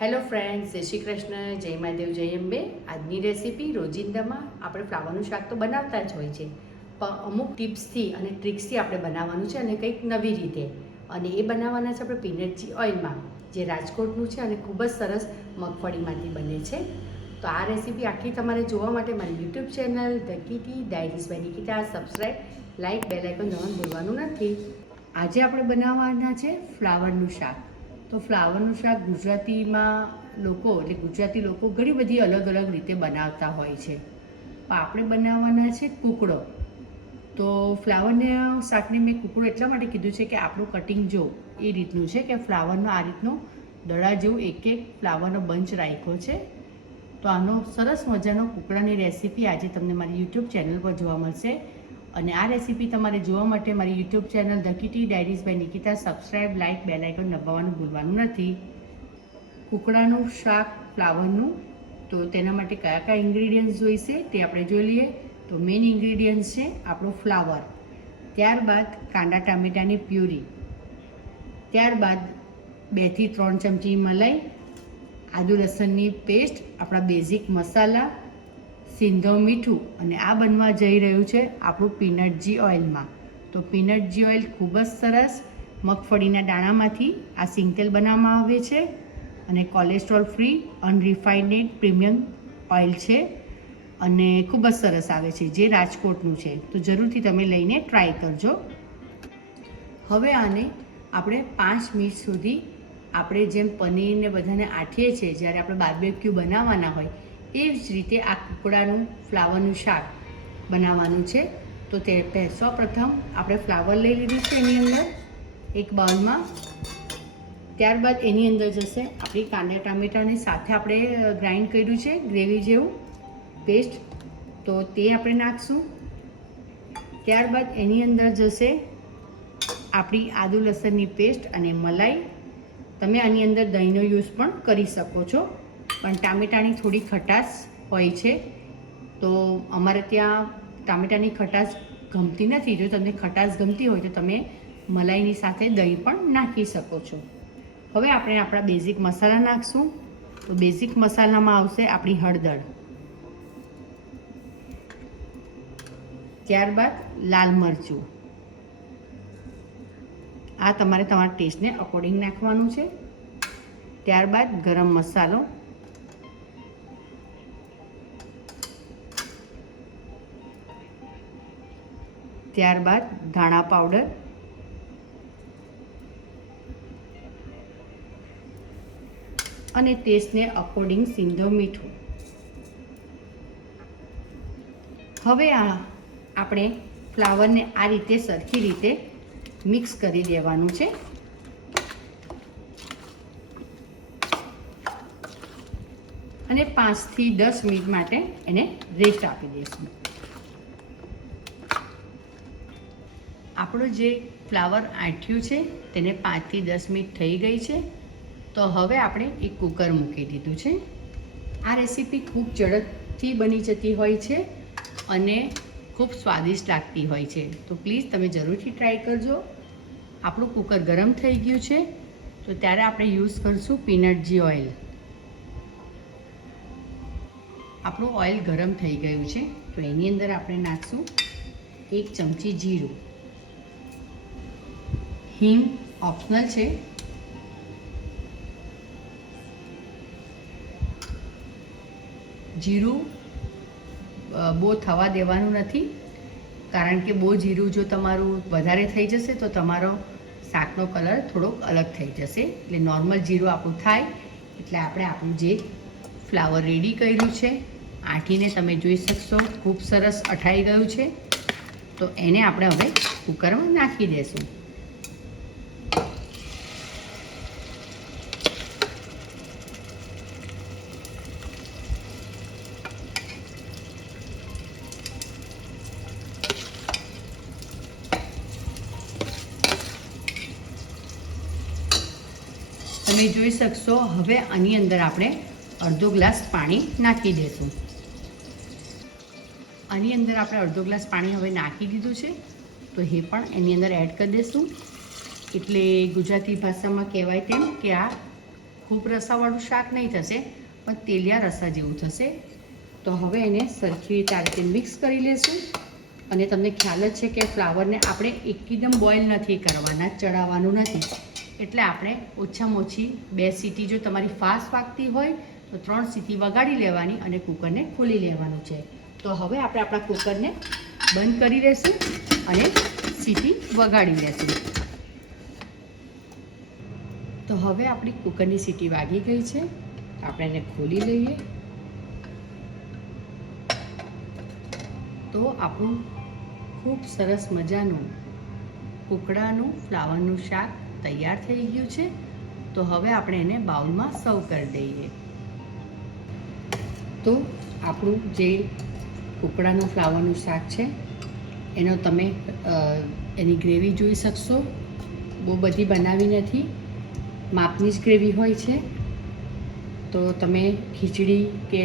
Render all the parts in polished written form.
Hello friends, જય શ્રી કૃષ્ણ, જય મહાદેવ, જય અંબે. આજની રેસીપી રોજિંદામાં આપણે ફ્લાવરનું શાક તો બનાવતા જ હોય છે, પણ અમુક ટિપ્સથી અને ટ્રિક્સથી આપણે બનાવવાનું છે અને કંઈક નવી રીતે. અને એ બનાવવાના છે આપણે પીનટજી ઓઇલમાં, જે રાજકોટનું છે અને ખૂબ જ સરસ મગફળીમાંથી બને છે. તો આ રેસીપી આખી તમારે જોવા માટે મારી YouTube channel the Kitty Diaries by Nikita subscribe, like, bell icon દબાવવાનું ભૂલવાનું નથી. આજે આપણે બનાવવાના છે ફ્લાવરનું શાક. તો ફ્લાવરનું શાક ગુજરાતી લોકો ઘણી બધી અલગ અલગ રીતે બનાવતા હોય છે, પણ આપણે બનાવવાના છે કૂકડો. તો ફ્લાવરને શાકને મેં કૂકડો એટલા માટે કીધું છે કે આપણું કટિંગ જો એ રીતનું છે કે ફ્લાવરનો આ રીતનો દડા જેવું એક એક ફ્લાવરનો બંચ રાખ્યો છે. તો આનો સરસ મજાનો કૂકડાની રેસીપી આજે તમને મારી યુટ્યુબ ચેનલ પર જોવા મળશે. અને આ રેસીપી તમારે જોવા માટે મારી YouTube channel the Kitty Diaries by Nikita subscribe, like, bell icon દબાવવાનું ભૂલવાનું નથી. કૂકડાનું શાક ફ્લાવરનું, તો તેના માટે કયા કયા ઇન્ગ્રીડિયન્ટ્સ જોઈશે તે આપણે જોઈ લઈએ. તો મેઇન ઇન્ગ્રીડિયન્ટ્સ છે આપણું ફ્લાવર, ત્યારબાદ કાંદા ટામેટાની પ્યુરી, ત્યારબાદ 2 થી 3 ચમચી મલાઈ, આદુ લસણની પેસ્ટ, આપણા બેઝિક મસાલા, સિંધો મીઠું, અને આ બનવા જઈ રહ્યું છે આપણું પીનટજી ઓઇલમાં. તો પીનટજી ઓઇલ ખૂબ જ સરસ મગફળીના દાણામાંથી આ સિંગતેલ બનાવવામાં આવે છે અને કોલેસ્ટ્રોલ ફ્રી અનરિફાઇન્ડ પ્રીમિયમ ઓઇલ છે અને ખૂબ જ સરસ આવે છે, જે રાજકોટનું છે. તો જરૂરથી તમે લઈને ટ્રાય કરજો. હવે આને આપણે 5 મિનિટ સુધી આપણે જેમ પનીરને બધાને આઠીએ છીએ જ્યારે આપણે બાર્બેક્યુ બનાવવાના હોય એ જ રીતે આ કૂકડાનું ફ્લાવરનું શાક બનાવવાનું છે. તો તે સૌપ્રથમ આપણે ફ્લાવર લઈ લીધું છે એની અંદર એક બાઉલમાં. ત્યારબાદ એની અંદર જશે આપણી કાંદા ટામેટાની સાથે આપણે ગ્રાઇન્ડ કર્યું છે ગ્રેવી જેવું પેસ્ટ, તો તે આપણે નાખશું. ત્યારબાદ એની અંદર જશે આપણી આદુ લસણની પેસ્ટ અને મલાઈ. તમે આની અંદર દહીંનો યુઝ પણ કરી શકો છો, પણ ટામેટાની થોડી ખટાશ હોય છે, તો અમારે ત્યાં ટામેટાની ખટાશ ગમતી નથી. જો તમને ખટાશ ગમતી હોય તો તમે મલાઈની સાથે દહીં પણ નાખી શકો છો. હવે આપણે આપણા બેઝિક મસાલા નાખશું. તો બેઝિક મસાલામાં આવશે આપણી હળદર, ત્યારબાદ લાલ મરચું, આ તમારે તમારા ટેસ્ટને અકોર્ડિંગ નાખવાનું છે. ત્યારબાદ ગરમ મસાલો, ત્યારબાદ ધાણા પાવડર, અને ટેસ્ટને અકોર્ડિંગ સિંધો મીઠું. હવે આપણે ફ્લાવરને આ રીતે સરખી રીતે મિક્સ કરી દેવાનું છે. અને 5 થી 10 મિનિટ માટે એને રેસ્ટ આપી દઈશું. આપણું જે ફ્લાવર આઠ્યું છે તેને 5 થી 10 મિનિટ થઈ ગઈ છે. તો હવે આપણે એક કુકર મૂકી દીધું છે. આ રેસીપી ખૂબ ઝડપથી બની જતી હોય છે અને ખૂબ સ્વાદિષ્ટ લાગતી હોય છે. તો પ્લીઝ તમે જરૂરથી ટ્રાય કરજો. આપણું કુકર ગરમ થઈ ગયું છે, તો ત્યારે આપણે યુઝ કરીશું પીનટજી ઓઇલ. આપણું ઓઇલ ગરમ થઈ ગયું છે, તો એની અંદર આપણે નાખશું 1 ચમચી જીરું. હિંગ ઓપ્શનલ છે. જીરું બહુ થવા દેવાનું નથી, કારણ કે બહુ જીરું જો તમારું વધારે થઈ જશે તો તમારો શાકનો કલર થોડોક અલગ થઈ જશે. એટલે નોર્મલ જીરું આપણું થાય એટલે આપણે આપણું જે ફ્લાવર રેડી કર્યું છે આઠીને તમે જોઈ શકશો ખૂબ સરસ અઠાઈ ગયું છે. તો એને આપણે હવે કુકરમાં નાખી દઈશું. તમે જોઈ શકશો હવે આની અંદર આપણે અડધો ગ્લાસ પાણી નાખી દઈશું. આની અંદર આપણે અડધો ગ્લાસ પાણી હવે નાખી દીધું છે, તો એ પણ એની અંદર એડ કરી દઈશું. એટલે ગુજરાતી ભાષામાં કહેવાય તેમ કે આ ખૂબ રસાવાળું શાક નહીં થશે, પણ તેલિયા રસા જેવું થશે. તો હવે એને સરખી રીતે આ રીતે મિક્સ કરી લેશું. અને તમને ખ્યાલ જ છે કે ફ્લાવરને આપણે એકદમ બોઇલ નથી કરવાના, ચડાવવાનું નથી. એટલે આપણે ઓછામાં ઓછી 2 સીટી, જો તમારી ફાસ્ટ વાગતી હોય તો 3 સીટી વગાડી લેવાની અને કુકરને ખોલી લેવાનું છે. તો હવે આપણે આપણા કુકરને બંધ કરી લઈશું અને સીટી વગાડી લેશું. તો હવે આપણી કુકરની સીટી વાગી ગઈ છે. આપણે એને ખોલી લઈએ. તો આપણું ખૂબ સરસ મજાનું કુકડાનું ફ્લાવરનું શાક તૈયાર થઈ ગયું છે. તો હવે આપણે એને બાઉલમાં સર્વ કરી દઈએ. તો આપણું જે કુકડાનું ફ્લાવરનું શાક છે એનો તમે એની ગ્રેવી જોઈ શકશો. બહુ બધી બનાવી નથી, માપની જ ગ્રેવી હોય છે. તો તમે ખીચડી કે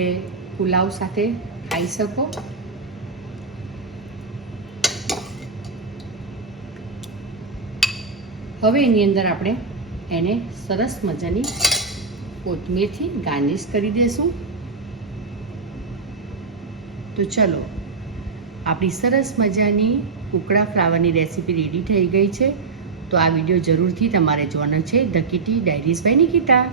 પુલાવ સાથે ખાઈ શકો. હવે એની અંદર આપણે એને સરસ મજાની કોથમીરથી ગાર્નિશ કરી દઈશું. તો ચલો, આપણી સરસ મજાની કુકડા ફ્લાવરની રેસીપી રેડી થઈ ગઈ છે. તો આ વિડીયો જરૂરથી તમારે જોવાનો છે. The Kitty Diaries by Nikita.